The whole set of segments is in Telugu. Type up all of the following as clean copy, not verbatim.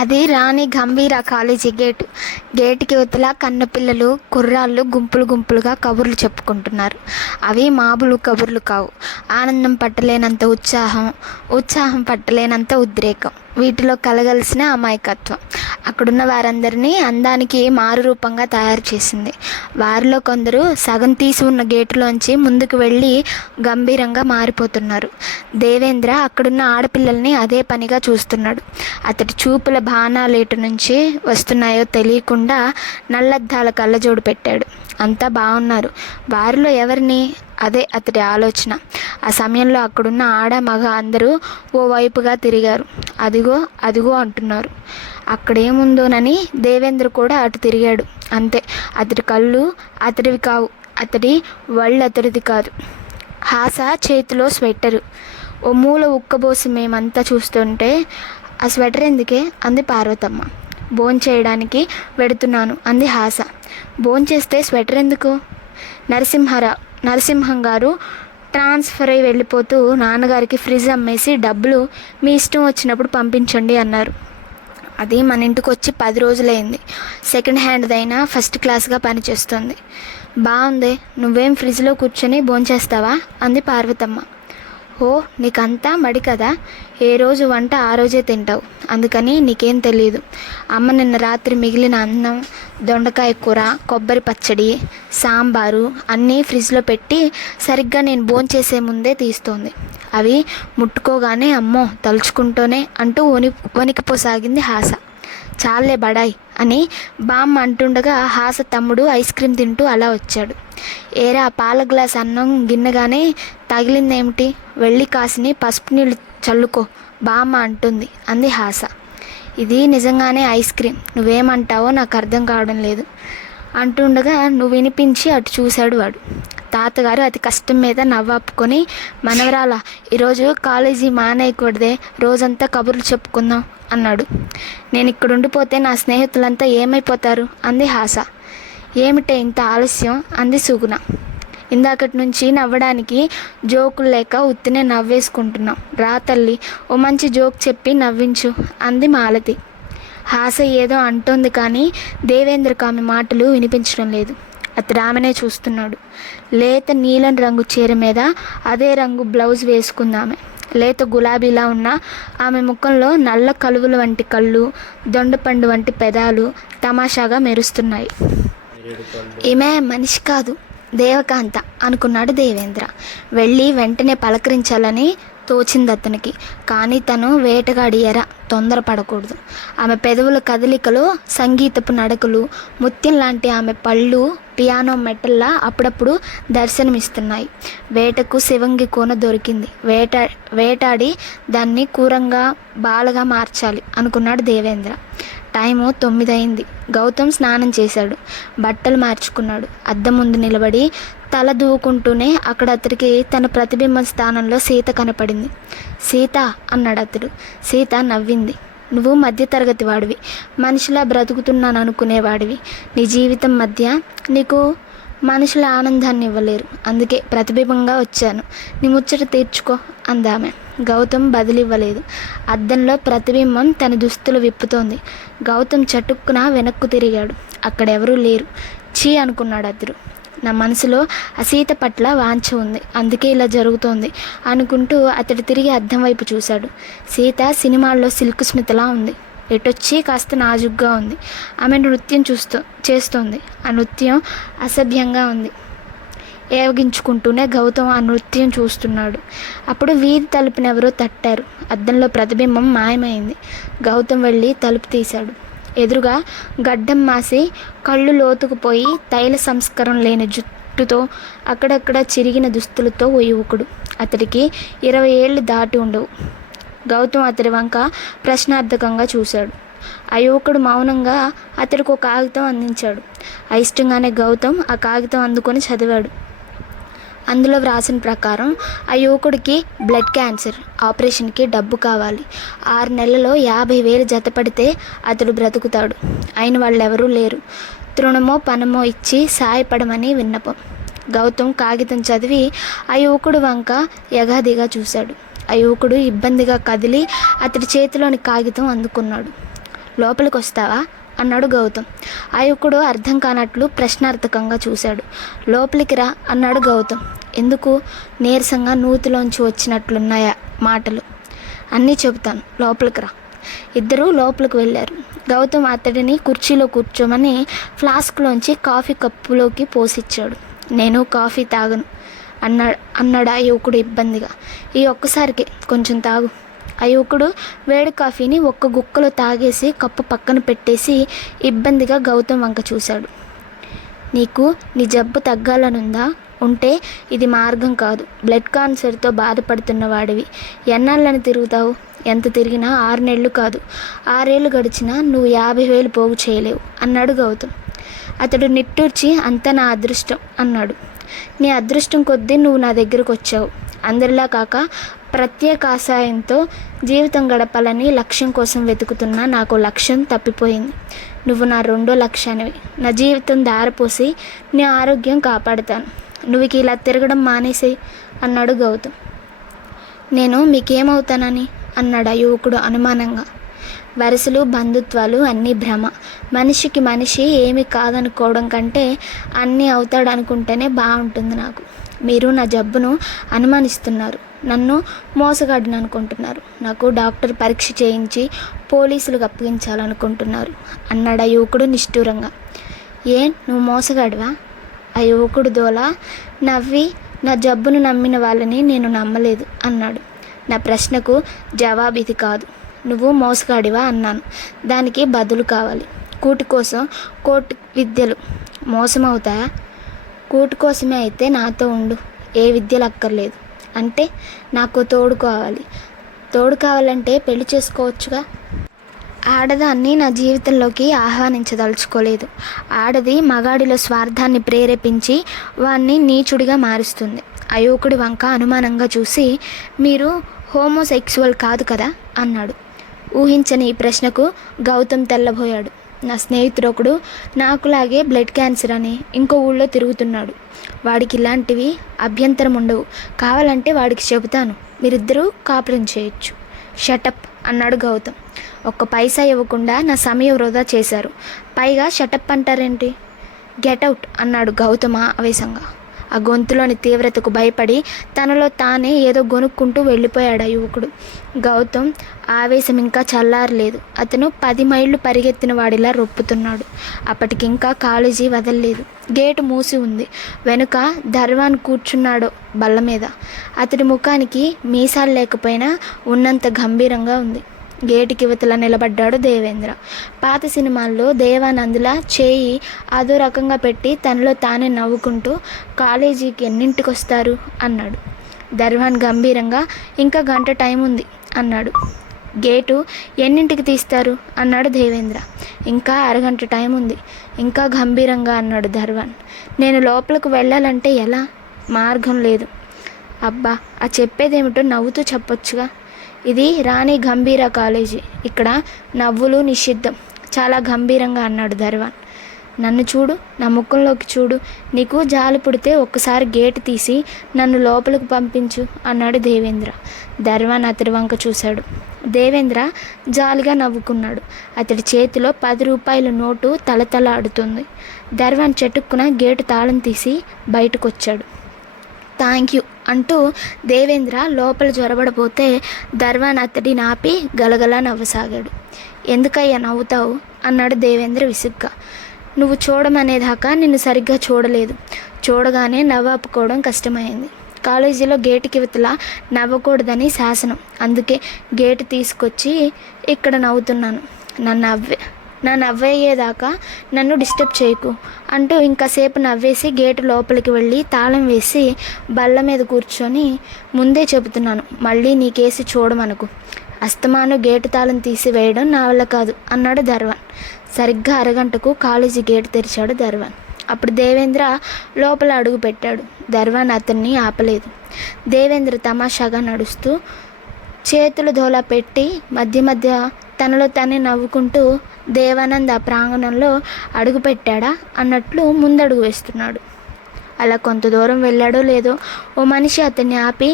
అది రాణి గంభీర కాలేజీ గేటు. గేటుకి ఇవతల కన్నెపిల్లలు, కుర్రాళ్ళు గుంపులు గుంపులుగా కబుర్లు చెప్పుకుంటున్నారు. అవి మామూలు కబుర్లు కావు. ఆనందం పట్టలేనంత ఉత్సాహం, ఉత్సాహం పట్టలేనంత ఉద్రేకం, వీటిలో కలగలిసిన అమాయకత్వం అక్కడున్న వారందరినీ అందానికి మారు రూపంగా తయారు చేసింది. వారిలో కొందరు సగం తీసి ఉన్న గేటులోంచి ముందుకు వెళ్ళి గంభీరంగా మారిపోతున్నారు. దేవేంద్ర అక్కడున్న ఆడపిల్లల్ని అదే పనిగా చూస్తున్నాడు. అతడి చూపుల బాణాలేటు నుంచి వస్తున్నాయో తెలియకుండా నల్లద్దాల కళ్ళజోడు పెట్టాడు. అంతా బాగున్నారు. వారిలో ఎవరిని? అదే అతడి ఆలోచన. ఆ సమయంలో అక్కడున్న ఆడ మగ అందరూ ఓ వైపుగా తిరిగారు. అదిగో అదిగో అంటున్నారు. అక్కడేముందోనని దేవేంద్ర కూడా అటు తిరిగాడు. అంతే. అతడి కళ్ళు అతడివి కావు, అతడి వళ్ళు అతడిది కాదు. హాస చేతిలో స్వెట్టరు ఓ మూల ఉక్కబోసి మేమంతా చూస్తుంటే, ఆ స్వెటర్ ఎందుకే అంది పార్వతమ్మ. భోంచేయడానికి వెడుతున్నాను అంది హాస. భోంచేస్తే స్వెటర్ ఎందుకు? నరసింహం గారు ట్రాన్స్ఫర్ అయి వెళ్ళిపోతూ నాన్నగారికి ఫ్రిడ్జ్ అమ్మేసి డబ్బులు మీ ఇష్టం వచ్చినప్పుడు పంపించండి అన్నారు. అది మన ఇంటికి వచ్చి 10 రోజులైంది. సెకండ్ హ్యాండ్దైనా ఫస్ట్ క్లాస్గా పనిచేస్తుంది. బాగుంది. నువ్వేం ఫ్రిడ్జ్లో కూర్చొని భోంచేస్తావా అంది పార్వతమ్మ. ఓ, నీకంతా మడి కదా. ఏ రోజు వంట ఆ రోజే తింటావు, అందుకని నీకేం తెలియదు. అమ్మ నిన్న రాత్రి మిగిలిన అన్నం, దొండకాయ కూర, కొబ్బరి పచ్చడి, సాంబారు అన్నీ ఫ్రిడ్జ్లో పెట్టి సరిగ్గా నేను భోంచేసే ముందే తీస్తోంది. అవి ముట్టుకోగానే అమ్మో తలుచుకుంటూనే అంటూ వణికిపోసాగింది హాస. చాలే బడాయి అని బామ్మ అంటుండగా హాస తమ్ముడు ఐస్ క్రీమ్ తింటూ అలా వచ్చాడు. ఏరా, పాల గ్లాస్ అన్నం గిన్నెగానే తగిలిందేమిటి? వెళ్ళి కాసిని పసుపు నీళ్ళు చల్లుకో బామ్మ అంటుంది అంది హాస. ఇది నిజంగానే ఐస్ క్రీమ్, నువ్వేమంటావో నాకు అర్థం కావడం లేదు అంటుండగా నువ్వు వినిపించి అటు చూశాడు వాడు. తాతగారు అతి కష్టం మీద నవ్వాపుకొని, మనవరాలా, ఈరోజు కాలేజీ మానేయకూడదే, రోజంతా కబుర్లు చెప్పుకుందాం అన్నాడు. నేను ఇక్కడ ఉండిపోతే నా స్నేహితులంతా ఏమైపోతారు అంది హాస. ఏమిటే ఇంత ఆలస్యం అంది సుగుణ. ఇందాకటి నుంచి నవ్వడానికి జోకులు లేక ఉత్తినే నవ్వేసుకుంటున్నాం. రా తల్లి, ఓ మంచి జోక్ చెప్పి నవ్వించు అంది మాలతి. హాస ఏదో అంటోంది కానీ దేవేంద్రకు ఆమె మాటలు వినిపించడం లేదు. అతడు ఆమెనే చూస్తున్నాడు. లేత నీలం రంగు చీర మీద అదే రంగు బ్లౌజ్ వేసుకుందామె. లేత గులాబీలా ఉన్న ఆమె ముఖంలో నల్ల కలువల వంటి కళ్ళు, దొండపండు వంటి పెదాలు తమాషాగా మెరుస్తున్నాయి. ఈమె మనిషి కాదు, దేవకాంత అనుకున్నాడు దేవేంద్ర. వెళ్ళి వెంటనే పలకరించాలని తోచింది అతనికి. కానీ తను వేటగాడి ఎర, తొందరపడకూడదు. ఆమె పెదవుల కదలికలో సంగీతపు నడకలు, ముత్యం లాంటి ఆమె పళ్ళు పియానో మెటల్లా అప్పుడప్పుడు దర్శనమిస్తున్నాయి. వేటకు శివంగి కూన దొరికింది. వేటాడి దాన్ని కూరంగా బాలగా మార్చాలి అనుకున్నాడు దేవేంద్ర. టైము 9 అయింది. గౌతమ్ స్నానం చేశాడు, బట్టలు మార్చుకున్నాడు. అద్దం ముందు నిలబడి తల దూకుంటూనే అక్కడ అతడికి తన ప్రతిబింబ స్థానంలో సీత కనపడింది. సీత అన్నాడు అతడు. సీత నవ్వింది. నువ్వు మధ్యతరగతి వాడివి, మనిషిలా బ్రతుకుతున్నాను అనుకునేవాడివి. నీ జీవితం మధ్య నీకు మనుషుల ఆనందాన్ని ఇవ్వలేరు, అందుకే ప్రతిబింబంగా వచ్చాను. నీ ముచ్చట తీర్చుకో అందామె. గౌతమ్ బదిలివ్వలేదు. అద్దంలో ప్రతిబింబం తన దుస్తులు విప్పుతోంది. గౌతమ్ చటుక్కున వెనక్కు తిరిగాడు. అక్కడెవరూ లేరు. చీ అనుకున్నాడు అతడు. నా మనసులో అసీత పట్ల వాంఛ ఉంది, అందుకే ఇలా జరుగుతోంది అనుకుంటూ అతడు తిరిగి అద్దం వైపు చూశాడు. సీత సినిమాల్లో సిల్క్ స్మితలా ఉంది. ఎటొచ్చి కాస్త నాజుగ్గా ఉంది. ఆమె నృత్యం చేస్తోంది. ఆ నృత్యం అసభ్యంగా ఉంది. ఏవగించుకుంటూనే గౌతమ్ ఆ నృత్యం చూస్తున్నాడు. అప్పుడు వీధి తలుపునెవరో తట్టారు. అద్దంలో ప్రతిబింబం మాయమైంది. గౌతమ్ వెళ్ళి తలుపు తీశాడు. ఎదురుగా గడ్డం మాసి కళ్ళు లోతుకుపోయి తైల సంస్కారం లేని జుట్టుతో అక్కడక్కడ చిరిగిన దుస్తులతో ఓ యువకుడు. అతడికి 20 ఏళ్ళు దాటి ఉండవు. గౌతమ్ అతడి వంక ప్రశ్నార్థకంగా చూశాడు. ఆ యువకుడు మౌనంగా అతడికి ఒక కాగితం అందించాడు. అయిష్టంగానే గౌతమ్ ఆ కాగితం అందుకొని చదివాడు. అందులో వ్రాసిన ప్రకారం ఆ యువకుడికి బ్లడ్ క్యాన్సర్, ఆపరేషన్కి డబ్బు కావాలి. 6 నెలల్లో 50,000 జతపడితే అతడు బ్రతుకుతాడు. అయిన వాళ్ళెవరూ లేరు. తృణమో పనమో ఇచ్చి సాయపడమని విన్నపం. గౌతమ్ కాగితం చదివి ఆ యువకుడు వంక యగాదిగా చూశాడు. ఆ యువకుడు ఇబ్బందిగా కదిలి అతడి చేతిలోని కాగితం అందుకున్నాడు. లోపలికి వస్తావా అన్నాడు గౌతమ్. ఆ యువకుడు అర్థం కానట్లు ప్రశ్నార్థకంగా చూశాడు. లోపలికి రా అన్నాడు గౌతమ్. ఎందుకు? నీరసంగా నూతిలోంచి వచ్చినట్లున్నాయా మాటలు. అన్నీ చెబుతాను, లోపలికి రా. ఇద్దరూ లోపలికి వెళ్ళారు. గౌతమ్ అతడిని కుర్చీలో కూర్చోమని ఫ్లాస్క్లోంచి కాఫీ కప్పులోకి పోసిచ్చాడు. నేను కాఫీ తాగను అన్నాడు ఆ యువకుడు ఇబ్బందిగా. ఈ ఒక్కసారికి కొంచెం తాగు. ఆ యువకుడు వేడి కాఫీని ఒక్క గుక్కలో తాగేసి కప్పు పక్కన పెట్టేసి ఇబ్బందిగా గౌతమ్ వంక చూశాడు. నీకు నీ జబ్బు తగ్గాలనుందా? ఉంటే ఇది మార్గం కాదు. బ్లడ్ క్యాన్సర్తో బాధపడుతున్న వాడివి. ఎన్నాళ్ళని తిరుగుతావు? ఎంత తిరిగినా 6 నెలలు కాదు, 6 ఏళ్ళు గడిచినా నువ్వు 50,000 పోగు చేయలేవు అన్నాడు గౌతమ్. అతడు నిట్టూర్చి అంతా నా అదృష్టం అన్నాడు. నీ అదృష్టం కొద్దీ నువ్వు నా దగ్గరకు వచ్చావు. అందరిలా కాక ప్రత్యేక ఆశయంతో జీవితం గడపాలని లక్ష్యం కోసం వెతుకుతున్నా నాకు లక్ష్యం తప్పిపోయింది. నువ్వు నా 2వ లక్ష్యానివి. నా జీవితం దారపోసి నీ ఆరోగ్యం కాపాడుతాను. నువ్వు ఇలా తిరగడం మానేసేయి అన్నాడు గౌతమ్. నేను మీకేమవుతానని అన్నాడు ఆ యువకుడు అనుమానంగా. వరుసలు బంధుత్వాలు అన్నీ భ్రమ. మనిషికి మనిషి ఏమీ కాదనుకోవడం కంటే అన్నీ అవుతాడనుకుంటేనే బాగుంటుంది నాకు. మీరు నా జబ్బును అనుమానిస్తున్నారు, నన్ను మోసగాడిని అనుకుంటున్నారు. నాకు డాక్టర్ పరీక్ష చేయించి పోలీసులకు అప్పగించాలనుకుంటున్నారు అన్నాడు ఆ యువకుడు నిష్ఠూరంగా. నువ్వు మోసగాడివా? ఆ యువకుడు దోల నవ్వి నా జబ్బును నమ్మిన వాళ్ళని నేను నమ్మలేదు అన్నాడు. నా ప్రశ్నకు జవాబు ఇది కాదు. నువ్వు మోసగాడివా అన్నాను. దానికి బదులు కావాలి. కూటి కోసం కోటి విద్యలు మోసం అవుతాయా? కూటి కోసమే అయితే నాతో ఉండు, ఏ విద్యలు అక్కర్లేదు. అంటే నాకు తోడు కావాలంటే పెళ్లి చేసుకోవచ్చుగా. ఆడదాన్ని నా జీవితంలోకి ఆహ్వానించదలుచుకోలేదు. ఆడది మగాడిలో స్వార్థాన్ని ప్రేరేపించి వాణ్ణి నీచుడిగా మారుస్తుంది. ఆ యువకుడి వంక అనుమానంగా చూసి, మీరు హోమోసెక్సువల్ కాదు కదా అన్నాడు. ఊహించని ఈ ప్రశ్నకు గౌతమ్ తెల్లబోయాడు. నా స్నేహితుడొకడు నాకులాగే బ్లడ్ క్యాన్సర్ అని ఇంకో ఊళ్ళో తిరుగుతున్నాడు. వాడికి ఇలాంటివి అభ్యంతరం ఉండవు. కావాలంటే వాడికి చెబుతాను, మీరిద్దరూ కాపురం చేయొచ్చు. షటప్ అన్నాడు గౌతమ్. ఒక్క పైసా ఇవ్వకుండా నా సమయం వృధా చేశారు. పైగా షటప్ అంటారేంటి? గెటౌట్ అన్నాడు గౌతమ ఆవేశంగా. ఆ గొంతులోని తీవ్రతకు భయపడి తనలో తానే ఏదో గొనుక్కుంటూ వెళ్ళిపోయాడు ఆ యువకుడు. గౌతమ్ ఆవేశం ఇంకా చల్లారలేదు. అతను 10 మైళ్ళు పరిగెత్తిన వాడిలా రొప్పుతున్నాడు. అప్పటికింకా కాలేజీ వదలలేదు. గేటు మూసి ఉంది. వెనుక దర్వాన్ కూర్చున్నాడు బల్ల మీద. అతడి ముఖానికి మీసాలు లేకపోయినా ఉన్నంత గంభీరంగా ఉంది. గేటుకి యువతల నిలబడ్డాడు దేవేంద్ర. పాత సినిమాల్లో దేవానందులా చేయి అదో రకంగా పెట్టి తనలో తానే నవ్వుకుంటూ, కాలేజీకి ఎన్నింటికి వస్తారు అన్నాడు. దర్వాన్ గంభీరంగా, ఇంకా గంట టైం ఉంది అన్నాడు. గేటు ఎన్నింటికి తీస్తారు అన్నాడు దేవేంద్ర. ఇంకా అరగంట టైం ఉంది ఇంకా గంభీరంగా అన్నాడు దర్వాన్. నేను లోపలికి వెళ్ళాలంటే ఎలా? మార్గం లేదు. అబ్బా, ఆ చెప్పేదేమిటో నవ్వుతూ చెప్పొచ్చుగా. ఇది రాణి గంభీర కాలేజీ. ఇక్కడ నవ్వులు నిషిద్ధం. చాలా గంభీరంగా అన్నాడు దర్వాన్. నన్ను చూడు, నా ముఖంలోకి చూడు. నీకు జాలి పుడితే ఒక్కసారి గేటు తీసి నన్ను లోపలికి పంపించు అన్నాడు దేవేంద్ర. దర్వాన్ అతడి వంక చూశాడు. దేవేంద్ర జాలిగా నవ్వుకున్నాడు. అతడి చేతిలో 10 రూపాయల నోటు తలతలాడుతుంది. దర్వాన్ చటుక్కున గేటు తాళం తీసి బయటకు వచ్చాడు. థ్యాంక్ యూ అంటూ దేవేంద్ర లోపల జొరబడపోతే దర్వాన్ అతడిని ఆపి గలగలా నవ్వసాగాడు. ఎందుకయ్యా నవ్వుతావు అన్నాడు దేవేంద్ర విసుగ్గా. నువ్వు చూడమనేదాకా నిన్ను సరిగ్గా చూడలేదు. చూడగానే నవ్వాపుకోవడం కష్టమైంది. కాలేజీలో గేటుకి ఇవతల నవ్వకూడదని శాసనం. అందుకే గేటు తీసుకొచ్చి ఇక్కడ నవ్వుతున్నాను. నా నవ్వయ్యేదాకా నన్ను డిస్టర్బ్ చేయకు అంటూ ఇంకాసేపు నవ్వేసి గేటు లోపలికి వెళ్ళి తాళం వేసి బల్ల మీద కూర్చొని, ముందే చెబుతున్నాను, మళ్ళీ నీ కేసు చూడమనకు. అస్తమాను గేటు తాళం తీసివేయడం నా వల్ల కాదు అన్నాడు దర్వాన్. సరిగ్గా అరగంటకు కాలేజీ గేటు తెరిచాడు దర్వాన్. అప్పుడు దేవేంద్ర లోపల అడుగు పెట్టాడు. దర్వాన్ అతన్ని ఆపలేదు. దేవేంద్ర తమాషాగా నడుస్తూ చేతులు దోలా పెట్టి మధ్య మధ్య తనలో తనే నవ్వుకుంటూ దేవానంద్ ఆ ప్రాంగణంలో అడుగు పెట్టాడా అన్నట్లు ముందడుగు వేస్తున్నాడు. అలా కొంత దూరం వెళ్ళాడో లేదో ఓ మనిషి అతన్ని ఆపి,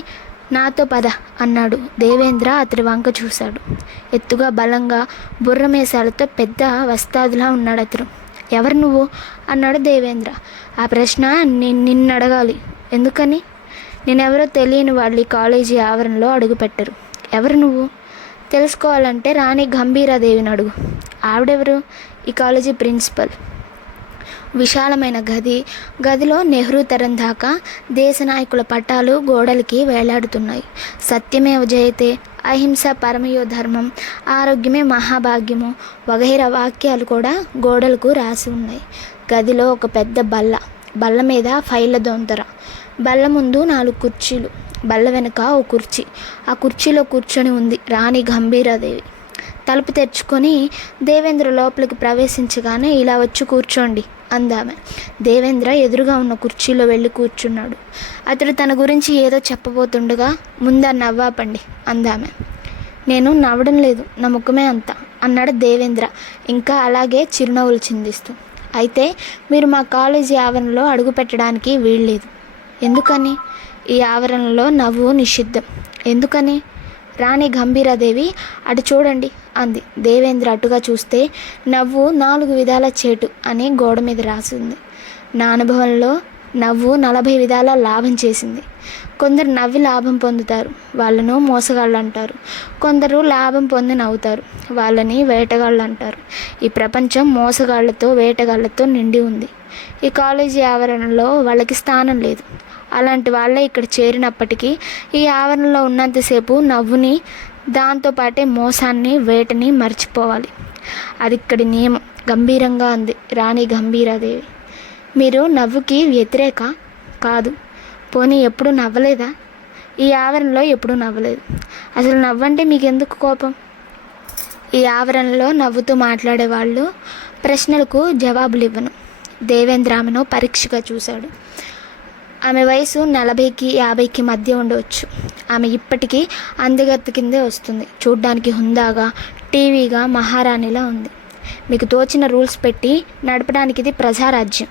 నాతో పద అన్నాడు. దేవేంద్ర అతడి వంక చూశాడు. ఎత్తుగా బలంగా బుర్రమేసాలతో పెద్ద వస్తాదులా ఉన్నాడు అతను. ఎవరు నువ్వు అన్నాడు దేవేంద్ర. ఆ ప్రశ్న నిన్ను అడగాలి. ఎందుకని? నేనెవరో తెలియని వాళ్ళు ఈ కాలేజీ ఆవరణలో అడుగుపెట్టరు. ఎవరు నువ్వు? తెలుసుకోవాలంటే రాణి గంభీరాదేవిని అడుగు. ఆవిడెవరు? ఈ కాలేజీ ప్రిన్సిపల్. విశాలమైన గదిలో నెహ్రూ తరం దాకా దేశ నాయకుల పటాలు గోడలకి వేలాడుతున్నాయి. సత్యమేవ జయతే, అహింస పరమయో ధర్మం, ఆరోగ్యమే మహాభాగ్యము వగైరా వాక్యాలు కూడా గోడలకు రాసి ఉన్నాయి. గదిలో ఒక పెద్ద బల్ల మీద ఫైళ్ళ దొంతర, బల్ల ముందు 4 కుర్చీలు, బల్ల వెనుక ఓ కుర్చీ. ఆ కుర్చీలో కూర్చొని ఉంది రాణి గంభీరాదేవి. తలుపు తెరుచుకొని దేవేంద్ర లోపలికి ప్రవేశించగానే ఇలా వచ్చి కూర్చోండి అందామె. దేవేంద్ర ఎదురుగా ఉన్న కుర్చీలో వెళ్ళి కూర్చున్నాడు. అతడు తన గురించి ఏదో చెప్పబోతుండగా ముందా నవ్వాపండి అందామె. నేను నవ్వడం లేదు, నా ముఖమే అంత అన్నాడు దేవేంద్ర ఇంకా అలాగే చిరునవ్వులు చిందిస్తూ. అయితే మీరు మా కాలేజీ ఆవరణలో అడుగు పెట్టడానికి వీల్లేదు. ఎందుకని? ఈ ఆవరణలో నవ్వు నిషిద్ధం. ఎందుకని? రాణి గంభీరాదేవి అటు చూడండి అంది. దేవేంద్ర అటుగా చూస్తే నవ్వు 4 విధాల చేటు అని గోడ మీద రాసింది. నా అనుభవంలో నవ్వు 40 విధాల లాభం చేసింది. కొందరు నవ్వి లాభం పొందుతారు, వాళ్ళను మోసగాళ్ళు అంటారు. కొందరు లాభం పొంది నవ్వుతారు, వాళ్ళని వేటగాళ్ళు అంటారు. ఈ ప్రపంచం మోసగాళ్లతో వేటగాళ్లతో నిండి ఉంది. ఈ కాలేజీ ఆవరణలో వాళ్ళకి స్థానం లేదు. అలాంటి వాళ్ళే ఇక్కడ చేరినప్పటికీ ఈ ఆవరణలో ఉన్నంతసేపు నవ్వుని, దాంతోపాటే మోసాన్ని వేటని మర్చిపోవాలి. అది ఇక్కడి నియమం గంభీరంగా అంది రాణి గంభీరాదేవి. మీరు నవ్వుకి వ్యతిరేక కాదు. పోనీ ఎప్పుడు నవ్వలేదా? ఈ ఆవరణలో ఎప్పుడూ నవ్వలేదు. అసలు నవ్వంటే మీకెందుకు కోపం? ఈ ఆవరణలో నవ్వుతూ మాట్లాడేవాళ్ళు ప్రశ్నలకు జవాబులు ఇవ్వను. దేవేంద్ర ఆమెను పరీక్షగా చూశాడు. ఆమె వయసు 40కి 50కి మధ్య ఉండవచ్చు. ఆమె ఇప్పటికీ అందగత్తె కిందే వస్తుంది. చూడ్డానికి హుందాగా టీవీగా మహారాణిలా ఉంది. మీకు తోచిన రూల్స్ పెట్టి నడపడానికి ఇది ప్రజారాజ్యం.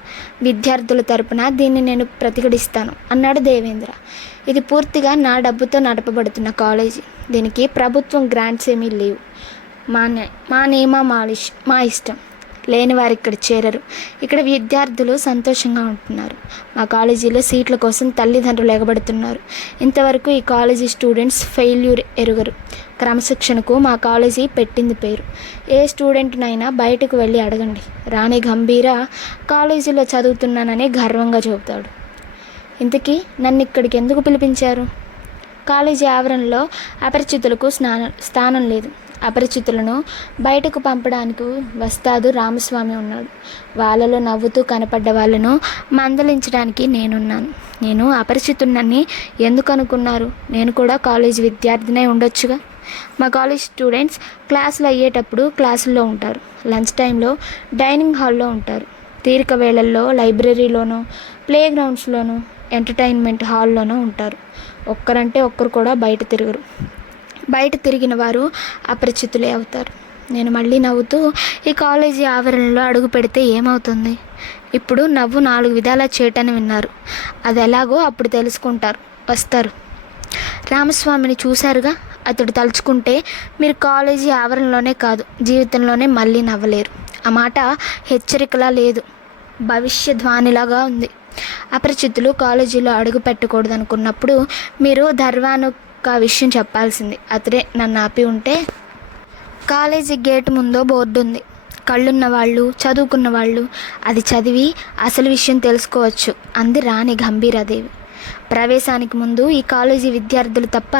విద్యార్థుల తరపున దీన్ని నేను ప్రతిఘటిస్తాను అన్నాడు దేవేంద్ర. ఇది పూర్తిగా నా డబ్బుతో నడపబడుతున్న కాలేజీ. దీనికి ప్రభుత్వం గ్రాంట్స్ ఏమీ లేవు. మా నియమ మా ఇష్టం. లేని వారు ఇక్కడ చేరరు. ఇక్కడ విద్యార్థులు సంతోషంగా ఉంటున్నారు. మా కాలేజీలో సీట్ల కోసం తల్లిదండ్రులు ఎగబడుతున్నారు. ఇంతవరకు ఈ కాలేజీ స్టూడెంట్స్ ఫెయిల్యూర్ ఎరుగరు. క్రమశిక్షణకు మా కాలేజీ పెట్టింది పేరు. ఏ స్టూడెంట్నైనా బయటకు వెళ్ళి అడగండి, రాణి గంభీర కాలేజీలో చదువుతున్నానని గర్వంగా చెబుతాడు. ఇంతకీ నన్ను ఇక్కడికి ఎందుకు పిలిపించారు? కాలేజీ ఆవరణలో అపరిచితులకు స్థానం లేదు. అపరిచితులను బయటకు పంపడానికి వస్తాదు రామస్వామి ఉన్నాడు. వాళ్ళలో నవ్వుతూ కనపడ్డ వాళ్ళను మందలించడానికి నేనున్నాను. నేను అపరిచితున్నని ఎందుకు అనుకున్నారు? నేను కూడా కాలేజీ విద్యార్థినే ఉండొచ్చుగా. మా కాలేజ్ స్టూడెంట్స్ క్లాసులు అయ్యేటప్పుడు క్లాసుల్లో ఉంటారు, లంచ్ టైంలో డైనింగ్ హాల్లో ఉంటారు, తీరిక వేళల్లో లైబ్రరీలోనూ ప్లే గ్రౌండ్స్లోనూ ఎంటర్టైన్మెంట్ హాల్లోనూ ఉంటారు. ఒక్కరంటే ఒక్కరు కూడా బయట తిరగరు. బయట తిరిగిన వారు అపరిచితులే అవుతారు. నేను మళ్ళీ నవ్వుతూ ఈ కాలేజీ ఆవరణలో అడుగు పెడితే ఏమవుతుంది? ఇప్పుడు నవ్వు 4 విధాలా చేయటని విన్నారు. అది ఎలాగో అప్పుడు తెలుసుకుంటారు, వస్తారు. రామస్వామిని చూశారుగా. అతడు తలుచుకుంటే మీరు కాలేజీ ఆవరణలోనే కాదు, జీవితంలోనే మళ్ళీ నవ్వలేరు. ఆ మాట హెచ్చరికలా లేదు, భవిష్యధ్వానిలాగా ఉంది. అపరిచితులు కాలేజీలో అడుగు పెట్టకూడదు అనుకున్నప్పుడు మీరు ధర్వానుక విషయం చెప్పాల్సింది. అతడే నన్ను ఆపి ఉంటే. కాలేజీ గేటు ముందో బోర్డు ఉంది. కళ్ళున్న వాళ్ళు, చదువుకున్న వాళ్ళు అది చదివి అసలు విషయం తెలుసుకోవచ్చు అంది రాణి గంభీరాదేవి. ప్రవేశానికి ముందు ఈ కాలేజీ విద్యార్థులు తప్ప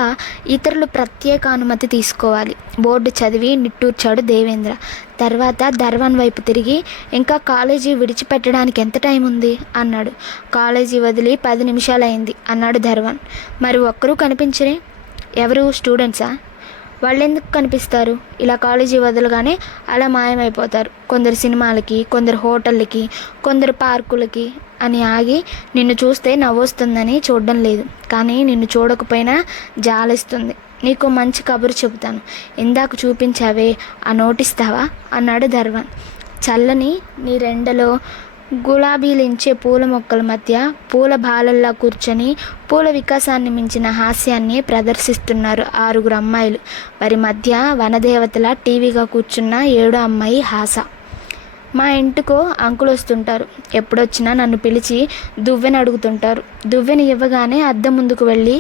ఇతరులు ప్రత్యేక అనుమతి తీసుకోవాలి. బోర్డు చదివి నిట్టూర్చాడు దేవేంద్ర. తర్వాత ధర్వాన్ వైపు తిరిగి ఇంకా కాలేజీ విడిచిపెట్టడానికి ఎంత టైం ఉంది అన్నాడు. కాలేజీ వదిలి 10 నిమిషాలైంది అన్నాడు ధర్వాన్. మరి ఒక్కరూ కనిపించరే? ఎవరు? స్టూడెంట్సా? వాళ్ళెందుకు కనిపిస్తారు? ఇలా కాలేజీ వదలగానే అలా మాయమైపోతారు. కొందరు సినిమాలకి, కొందరు హోటళ్ళకి, కొందరు పార్కులకి అని ఆగి నిన్ను చూస్తే నవ్వొస్తుందని చూడడం లేదు, కానీ నిన్ను చూడకపోయినా జాలిస్తుంది. నీకు మంచి కబురు చెబుతాను. ఇందాక చూపించావే ఆ నోటిస్తావా అన్నాడు ధర్వాన్. చల్లని నీ రెండలో గులాబీలించే పూల మొక్కల మధ్య పూల బాలల్లా కూర్చొని పూల వికాసాన్ని మించిన హాస్యాన్ని ప్రదర్శిస్తున్నారు 6 అమ్మాయిలు. వారి మధ్య వనదేవతల టీవీగా కూర్చున్న 7వ అమ్మాయి హాస. మా ఇంటికో అంకులు వస్తుంటారు. ఎప్పుడొచ్చినా నన్ను పిలిచి దువ్వెన అడుగుతుంటారు. దువ్వెన ఇవ్వగానే అద్దం ముందుకు వెళ్ళి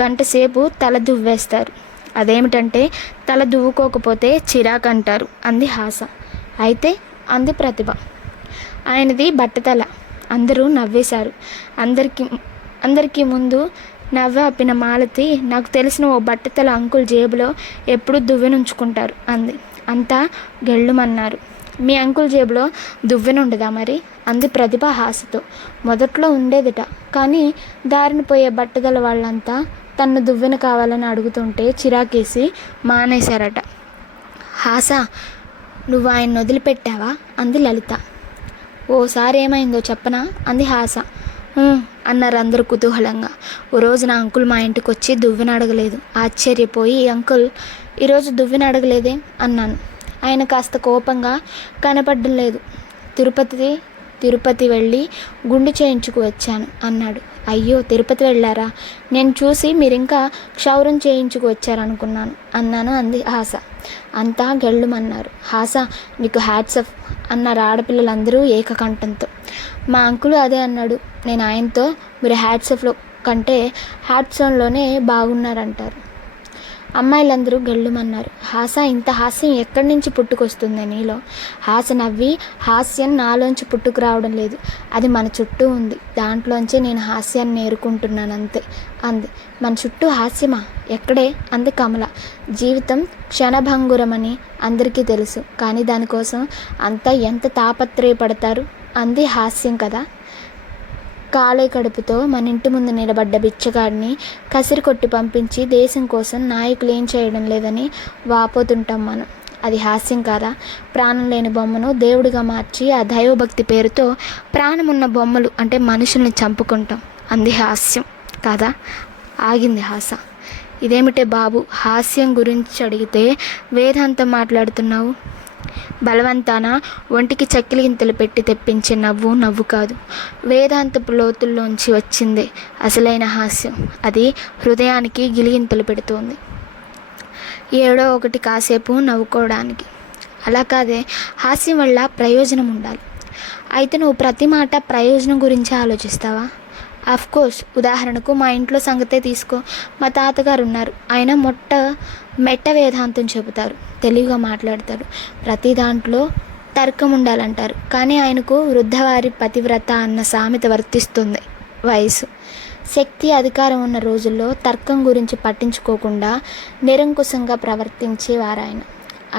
గంట సేపు తల దువ్వేస్తారు. అదేమిటంటే తల దువ్వుకోకపోతే చిరాకంటారు అంది హాస. అయితే అంది ప్రతిభ. ఆయనది బట్టతల. అందరూ నవ్వేశారు. అందరికీ ముందు నవ్వాపిన మాలతి, నాకు తెలిసిన ఓ బట్టతల అంకుల్ జేబులో ఎప్పుడూ దువ్వెనుంచుకుంటారు అంది. అంతా గెళ్ళుమన్నారు. మీ అంకుల్ జేబులో దువ్వెనుండదా మరి అంది ప్రతిభ హాసతో. మొదట్లో ఉండేదిట, కానీ దారిన పోయే బట్టతల వాళ్ళంతా తన్ను దువ్వెన కావాలని అడుగుతుంటే చిరాకేసి మానేశారట. హాస, నువ్వు ఆయన వదిలిపెట్టావా అంది లలిత. ఓసారి ఏమైందో చెప్పనా అంది హాస. అన్నారు అందరూ కుతూహలంగా. ఓ రోజు నా అంకుల్ మా ఇంటికి వచ్చి దువ్వెన అడగలేదు. ఆశ్చర్యపోయి, అంకుల్ ఈరోజు దువ్వెన అడగలేదే అన్నాను. ఆయన కాస్త కోపంగా, కనపడడం లేదు, తిరుపతి వెళ్ళి గుండు చేయించుకు వచ్చాను అన్నాడు. అయ్యో, తిరుపతి వెళ్ళారా? నేను చూసి మీరింకా క్షౌరం చేయించుకు వచ్చారనుకున్నాను అన్నాను అంది హాస. అంతా గెళ్ళుమన్నారు. హాస, నీకు హ్యాట్స్ ఆఫ్ అన్నారు ఆడపిల్లలందరూ ఏకకంఠంతో. మా అంకులు అదే అన్నాడు. నేను ఆయనతో, మీరు హ్యాట్స్ ఆఫ్లో కంటే హ్యాట్స్ ఆన్లోనే బాగున్నారంటారు. అమ్మాయిలందరూ గెళ్ళుమన్నారు. హాస, ఇంత హాస్యం ఎక్కడి నుంచి పుట్టుకొస్తుంది నీలో? హాస నవ్వి, హాస్యం నాలోంచి పుట్టుకు రావడం లేదు, అది మన చుట్టూ ఉంది, దాంట్లోంచే నేను హాస్యాన్ని నేర్చుకుంటున్నాను అంతే అంది. మన చుట్టూ హాస్యమా? ఎక్కడే అంది కమల. జీవితం క్షణభంగురమని అందరికీ తెలుసు, కానీ దానికోసం అంతా ఎంత తాపత్రయపడతారు అంది. హాస్యం కదా. కాలే కడుపుతో మన ఇంటి ముందు నిలబడ్డ బిచ్చగాడిని కసిరి కొట్టి పంపించి దేశం కోసం నాయకులు ఏం చేయడం లేదని వాపోతుంటాం మనం. అది హాస్యం కాదా? ప్రాణం లేని బొమ్మను దేవుడిగా మార్చి ఆ దైవభక్తి పేరుతో ప్రాణమున్న బొమ్మలు అంటే మనుషుల్ని చంపుకుంటాం. అంది హాస్యం కాదా? ఆగింది హాస. ఇదేమిటే బాబు, హాస్యం గురించి అడిగితే వేదాంతం మాట్లాడుతున్నావు? బలవంతాన ఒంటికి చక్కిలిగింతలు పెట్టి తెప్పించే నవ్వు కాదు, వేదాంతపు లోతుల్లోంచి వచ్చిందే అసలైన హాస్యం. అది హృదయానికి గిలిగింతలు పెడుతోంది, ఏడో ఒకటి కాసేపు నవ్వుకోవడానికి. అలా కాదే, హాస్యం వల్ల ప్రయోజనం ఉండాలి. అయితే నువ్వు ప్రతి మాట ప్రయోజనం గురించి ఆలోచిస్తావా? కోర్స్. ఉదాహరణకు మా ఇంట్లో సంగతే తీసుకో. మా తాతగారు ఉన్నారు. ఆయన మెట్ట వేదాంతం చెబుతారు, తెలివిగా మాట్లాడతారు. ప్రతి దాంట్లో తర్కం ఉండాలంటారు. కానీ ఆయనకు వృద్ధవారి పతివ్రత అన్న సామెత వర్తిస్తుంది. వయసు, శక్తి, అధికారం ఉన్న రోజుల్లో తర్కం గురించి పట్టించుకోకుండా నిరంకుశంగా ప్రవర్తించేవారు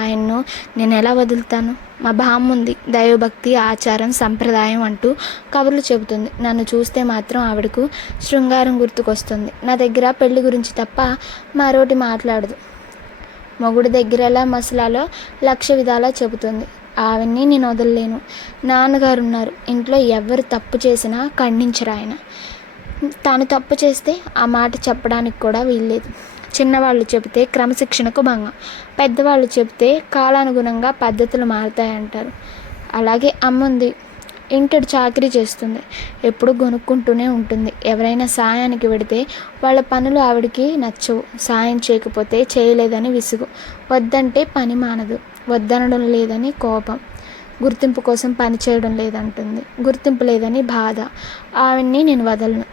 ఆయన్ను నేను ఎలా వదులుతాను? మా బామ్ముంది, దైవభక్తి, ఆచారం, సంప్రదాయం అంటూ కబుర్లు చెబుతుంది. నన్ను చూస్తే మాత్రం ఆవిడకు శృంగారం గుర్తుకొస్తుంది. నా దగ్గర పెళ్లి గురించి తప్ప మరోటి మాట్లాడదు. మొగుడు దగ్గర ఎలా మసలాలో 1,00,000 విధాలా చెబుతుంది. ఆవిడ్ని నేను వదలలేను. నాన్నగారు ఉన్నారు. ఇంట్లో ఎవరు తప్పు చేసినా ఖండించరు ఆయన. తాను తప్పు చేస్తే ఆ మాట చెప్పడానికి కూడా వీల్లేదు. చిన్నవాళ్ళు చెబితే క్రమశిక్షణకు భంగం, పెద్దవాళ్ళు చెబితే కాలానుగుణంగా పద్ధతులు మారుతాయంటారు. అలాగే అమ్ముంది, ఇంటడు చాకరీ చేస్తుంది, ఎప్పుడు గొనుక్కుంటూనే ఉంటుంది. ఎవరైనా సాయానికి వెడితే వాళ్ళ పనులు ఆవిడికి నచ్చవు. సాయం చేయకపోతే చేయలేదని విసుగు, వద్దంటే పని మానదు, వద్దనడం లేదని కోపం, గుర్తింపు కోసం పని చేయడం లేదంటుంది, గుర్తింపు లేదని బాధ. ఆవిడ్ని నేను వదలను.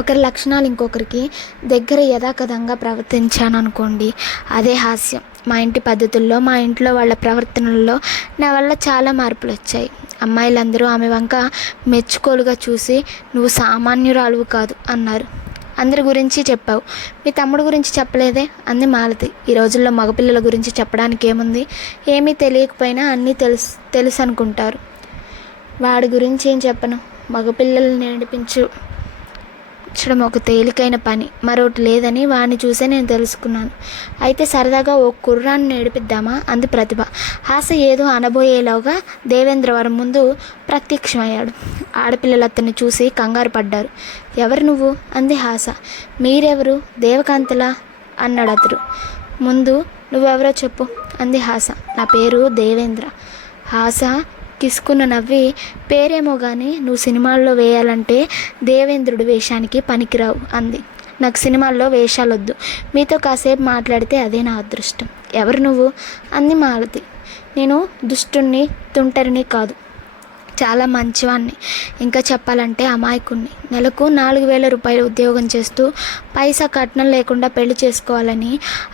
ఒకరి లక్షణాలు ఇంకొకరికి దగ్గర యథాతథంగా ప్రవర్తించాను అనుకోండి, అదే హాస్యం. మా ఇంటి పద్ధతుల్లో, మా ఇంట్లో వాళ్ళ ప్రవర్తనల్లో నా వల్ల చాలా మార్పులు వచ్చాయి. అమ్మాయిలందరూ ఆమె వంక మెచ్చుకోలుగా చూసి, నువ్వు సామాన్యురాలువు కాదు అన్నారు. అందరి గురించి చెప్పావు, మీ తమ్ముడు గురించి చెప్పలేదే అంది మాలతి. ఈ రోజుల్లో మగపిల్లల గురించి చెప్పడానికి ఏముంది? ఏమీ తెలియకపోయినా అన్నీ తెలుసు అనుకుంటారు. వాడి గురించి ఏం చెప్పను. మగపిల్లల్ని నడిపించడం ఒక తేలికైన పని, మరొకటి లేదని వాడిని చూసే నేను తెలుసుకున్నాను. అయితే సరదాగా ఓ కుర్రాన్ని నేర్పిద్దామా అంది ప్రతిభ. హాస ఏదో అనబోయేలాగా దేవేంద్రవరం ముందు ప్రత్యక్షమయ్యాడు. ఆడపిల్లలు అతన్ని చూసి కంగారు పడ్డారు. ఎవరు నువ్వు అంది హాస. మీరెవరు? దేవకాంతలా అన్నాడు అతడు. ముందు నువ్వెవరో చెప్పు అంది హాస. నా పేరు దేవేంద్ర. హాస కిసుకున్న నవ్వి, పేరేమో కానీ నువ్వు సినిమాల్లో వేయాలంటే దేవేంద్రుడి వేషానికి పనికిరావు అంది. నాకు సినిమాల్లో వేషాలొద్దు, మీతో కాసేపు మాట్లాడితే అదే నా అదృష్టం. ఎవరు నువ్వు అంది మాలతి. నేను దుష్టుణ్ణి, తుంటరిని కాదు, చాలా మంచివాణ్ణి, ఇంకా చెప్పాలంటే అమాయకుణ్ణి. నెలకు 4,000 రూపాయలు ఉద్యోగం చేస్తూ పైసా కట్నం లేకుండా పెళ్లి చేసుకోవాలని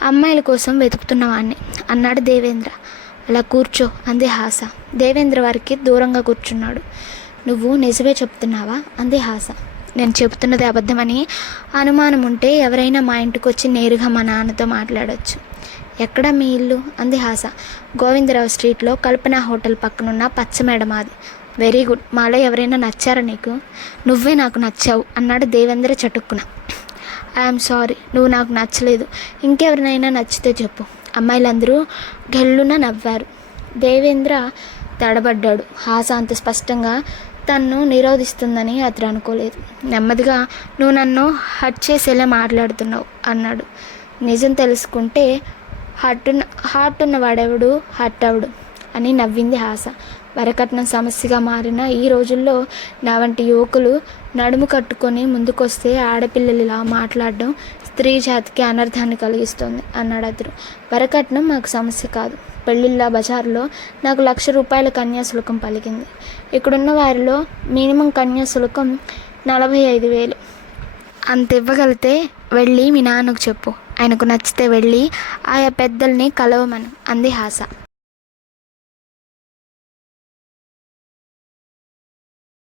అమ్మాయిల కోసం వెతుకుతున్నవాణ్ణి అన్నాడు దేవేంద్ర. అలా కూర్చో అంది హాస. దేవేంద్ర వారికి దూరంగా కూర్చున్నాడు. నువ్వు నిజమే చెప్తున్నావా అంది హాస. నేను చెబుతున్నది అబద్ధమని అనుమానం ఉంటే ఎవరైనా మా ఇంటికి వచ్చి నేరుగా మా నాన్నతో మాట్లాడవచ్చు. ఎక్కడ మీ ఇల్లు అంది హాస. గోవిందరావు స్ట్రీట్లో కల్పన హోటల్ పక్కనున్న పచ్చమేడ మాది. Very good. మాలో ఎవరైనా నచ్చారా నీకు? నువ్వే నాకు నచ్చావు అన్నాడు దేవేంద్ర చటుక్కున. ఐఎమ్ సారీ, నువ్వు నాకు నచ్చలేదు. ఇంకెవరినైనా నచ్చితే చెప్పు. అమ్మాయిలందరూ గెల్లున నవ్వారు. దేవేంద్ర తడబడ్డాడు. హాస అంత స్పష్టంగా తన్ను నిరోధిస్తుందని అతను అనుకోలేదు. నెమ్మదిగా, నువ్వు నన్ను హర్ట్ చేసేలా మాట్లాడుతున్నావు అన్నాడు. నిజం తెలుసుకుంటే హార్ట్ ఉన్నవాడెవడు హర్ట్ అవడు అని నవ్వింది హాస. వరకట్నం సమస్యగా మారిన ఈ రోజుల్లో నా వంటి యువకులు నడుము కట్టుకొని ముందుకొస్తే ఆడపిల్లలు ఇలా మాట్లాడడం స్త్రీ జాతికి అనర్థాన్ని కలిగిస్తుంది అన్నాడు అతడు. వరకట్నం మాకు సమస్య కాదు. పెళ్ళిళ్ళ బజార్లో నాకు 1,00,000 రూపాయల కన్యాశుల్కం పలికింది. ఇక్కడున్న వారిలో మినిమం కన్యాశుల్కం 45,000. అంత ఇవ్వగలిగితే వెళ్ళి మీ నాన్నకు చెప్పు. ఆయనకు నచ్చితే వెళ్ళి ఆయా పెద్దల్ని కలవమను అంది హాస.